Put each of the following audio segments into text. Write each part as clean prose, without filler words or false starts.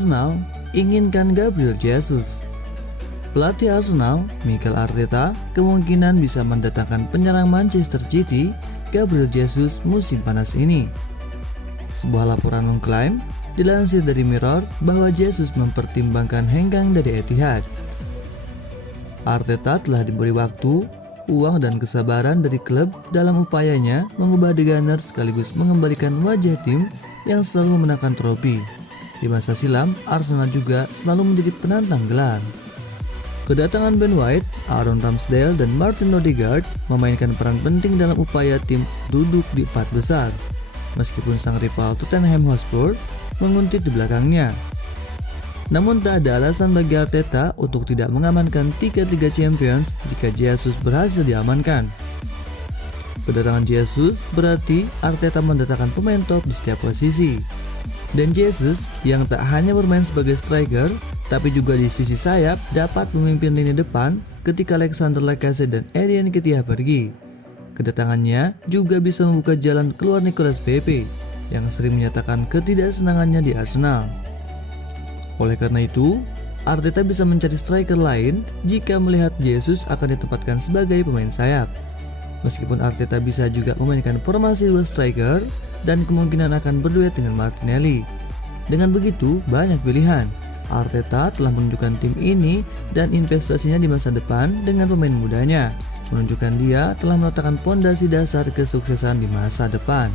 Arsenal inginkan Gabriel Jesus. Pelatih Arsenal, Mikel Arteta, kemungkinan bisa mendatangkan penyerang Manchester City, Gabriel Jesus musim panas ini. Sebuah laporan mengklaim, dilansir dari Mirror, bahwa Jesus mempertimbangkan hengkang dari Etihad. Arteta telah diberi waktu, uang dan kesabaran dari klub dalam upayanya mengubah The Gunners sekaligus mengembalikan wajah tim yang selalu memenangkan trofi. Di masa silam, Arsenal juga selalu menjadi penantang gelar. Kedatangan Ben White, Aaron Ramsdale, dan Martin Odegaard memainkan peran penting dalam upaya tim duduk di 4 besar, meskipun sang rival Tottenham Hotspur menguntit di belakangnya. Namun tak ada alasan bagi Arteta untuk tidak mengamankan tiket Liga Champions jika Jesus berhasil diamankan. Kedatangan Jesus berarti Arteta mendatangkan pemain top di setiap posisi. Dan Jesus yang tak hanya bermain sebagai striker, tapi juga di sisi sayap dapat memimpin lini depan ketika Alexander Lacazette dan Eddie Nketiah pergi. Kedatangannya juga bisa membuka jalan keluar Nicolas Pepe yang sering menyatakan ketidaksenangannya di Arsenal. Oleh karena itu, Arteta bisa mencari striker lain jika melihat Jesus akan ditempatkan sebagai pemain sayap. Meskipun Arteta bisa juga memainkan formasi 2 striker dan kemungkinan akan berduet dengan Martinelli. Dengan begitu, banyak pilihan. Arteta telah menunjukkan tim ini dan investasinya di masa depan dengan pemain mudanya, menunjukkan dia telah meletakkan pondasi dasar kesuksesan di masa depan.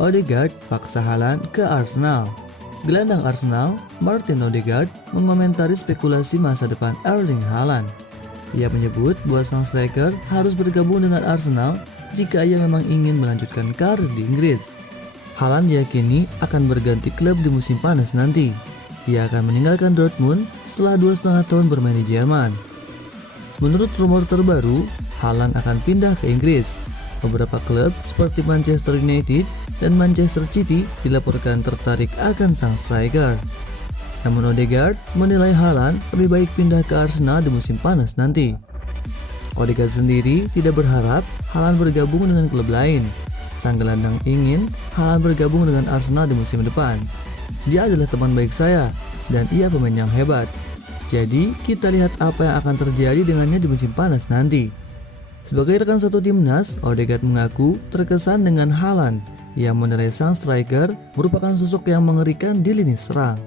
Odegaard paksa Haaland ke Arsenal. Gelandang Arsenal, Martin Odegaard, mengomentari spekulasi masa depan Erling Haaland. Ia menyebut bahwa sang striker harus bergabung dengan Arsenal jika ia memang ingin melanjutkan karir di Inggris. Haaland diyakini akan berganti klub di musim panas nanti. Ia akan meninggalkan Dortmund setelah 2,5 tahun bermain di Jerman. Menurut rumor terbaru, Haaland akan pindah ke Inggris. Beberapa klub seperti Manchester United dan Manchester City dilaporkan tertarik akan sang striker. Namun Odegaard menilai Haaland lebih baik pindah ke Arsenal di musim panas nanti. Odegaard sendiri tidak berharap Haaland bergabung dengan klub lain. Sang gelandang ingin Haaland bergabung dengan Arsenal di musim depan. Dia adalah teman baik saya dan ia pemain yang hebat. Jadi kita lihat apa yang akan terjadi dengannya di musim panas nanti. Sebagai rekan satu timnas, Odegaard mengaku terkesan dengan Haaland yang menilai sang striker merupakan sosok yang mengerikan di lini serang.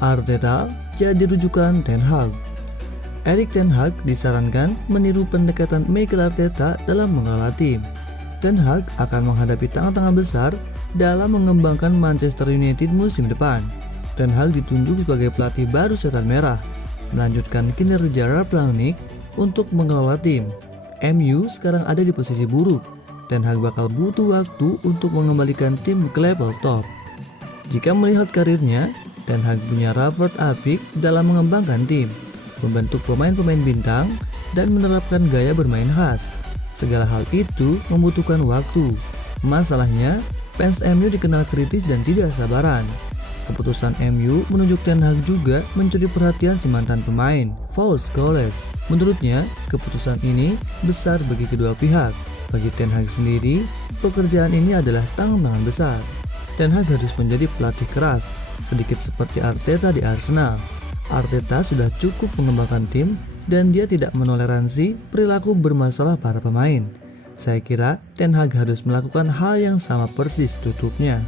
Arteta jadi rujukan Ten Hag. Erik Ten Hag disarankan meniru pendekatan Mikel Arteta dalam mengelola tim. Ten Hag akan menghadapi tantangan besar dalam mengembangkan Manchester United musim depan. Ten Hag ditunjuk sebagai pelatih baru setan merah, melanjutkan kinerja Ralf Rangnick untuk mengelola tim. MU sekarang ada di posisi buruk. Ten Hag bakal butuh waktu untuk mengembalikan tim ke level top. Jika melihat karirnya, Ten Hag punya rapport apik dalam mengembangkan tim, membentuk pemain-pemain bintang, dan menerapkan gaya bermain khas. Segala hal itu membutuhkan waktu. Masalahnya, fans MU dikenal kritis dan tidak sabaran. Keputusan MU menunjuk Ten Hag juga mencuri perhatian si mantan pemain, Paul Scholes. Menurutnya, keputusan ini besar bagi kedua pihak. Bagi Ten Hag sendiri, pekerjaan ini adalah tantangan besar. Ten Hag harus menjadi pelatih keras, sedikit seperti Arteta di Arsenal. Arteta sudah cukup mengembangkan tim dan dia tidak menoleransi perilaku bermasalah para pemain. Saya kira Ten Hag harus melakukan hal yang sama persis tutupnya.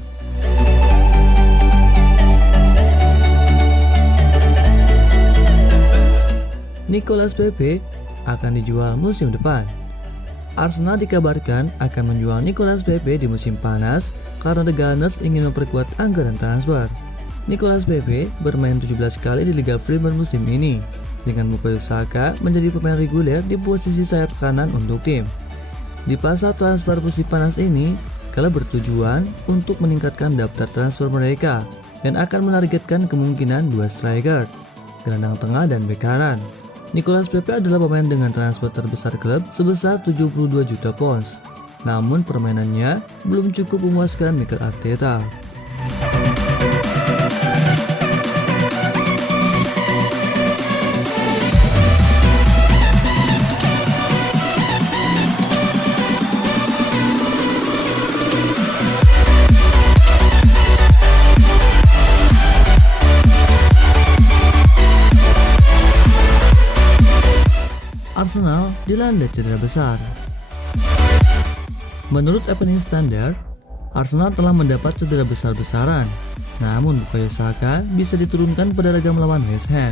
Nicolas Pepe akan dijual musim depan. Arsenal dikabarkan akan menjual Nicolas Pepe di musim panas karena The Gunners ingin memperkuat anggaran transfer. Nicolas Pepe bermain 17 kali di Liga Premier musim ini, dengan Bukayo Saka menjadi pemain reguler di posisi sayap kanan untuk tim. Di pasar transfer musim panas ini, klub bertujuan untuk meningkatkan daftar transfer mereka dan akan menargetkan kemungkinan 2 striker, gelandang tengah dan bek kanan. Nicolas Pepe adalah pemain dengan transfer terbesar klub sebesar 72 juta pounds. Namun permainannya belum cukup memuaskan Mikel Arteta. Arsenal dilanda cedera besar. Menurut Evening Standard, Arsenal telah mendapat cedera besar-besaran. Namun Bukayo Saka bisa diturunkan pada laga melawan West Ham.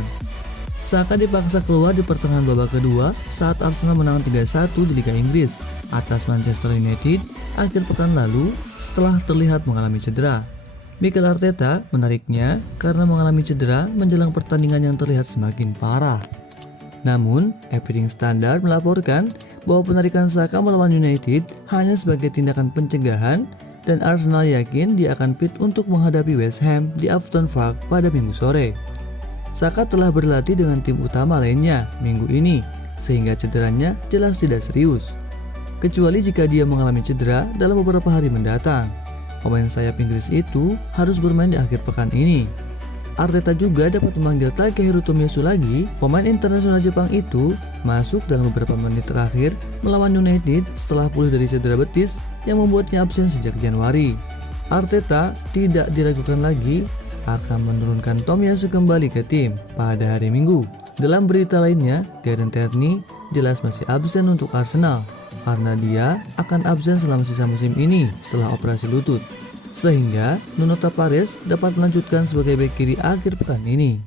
Saka dipaksa keluar di pertengahan babak kedua saat Arsenal menang 3-1 di Liga Inggris atas Manchester United akhir pekan lalu setelah terlihat mengalami cedera. Mikel Arteta menariknya karena mengalami cedera menjelang pertandingan yang terlihat semakin parah. Namun, Evening Standard melaporkan bahwa penarikan Saka melawan United hanya sebagai tindakan pencegahan dan Arsenal yakin dia akan fit untuk menghadapi West Ham di Upton Park pada Minggu sore. Saka telah berlatih dengan tim utama lainnya minggu ini sehingga cederanya jelas tidak serius. Kecuali jika dia mengalami cedera dalam beberapa hari mendatang. Pemain sayap Inggris itu harus bermain di akhir pekan ini. Arteta juga dapat memanggil Takehiro Tomiyasu lagi. Pemain internasional Jepang itu masuk dalam beberapa menit terakhir melawan United setelah pulih dari cedera betis yang membuatnya absen sejak Januari. Arteta tidak diragukan lagi akan menurunkan Tomiyasu kembali ke tim pada hari Minggu. Dalam berita lainnya, Kieran Tierney jelas masih absen untuk Arsenal karena dia akan absen selama sisa musim ini setelah operasi lutut. Sehingga Nuno Tavares dapat melanjutkan sebagai bek kiri akhir pekan ini.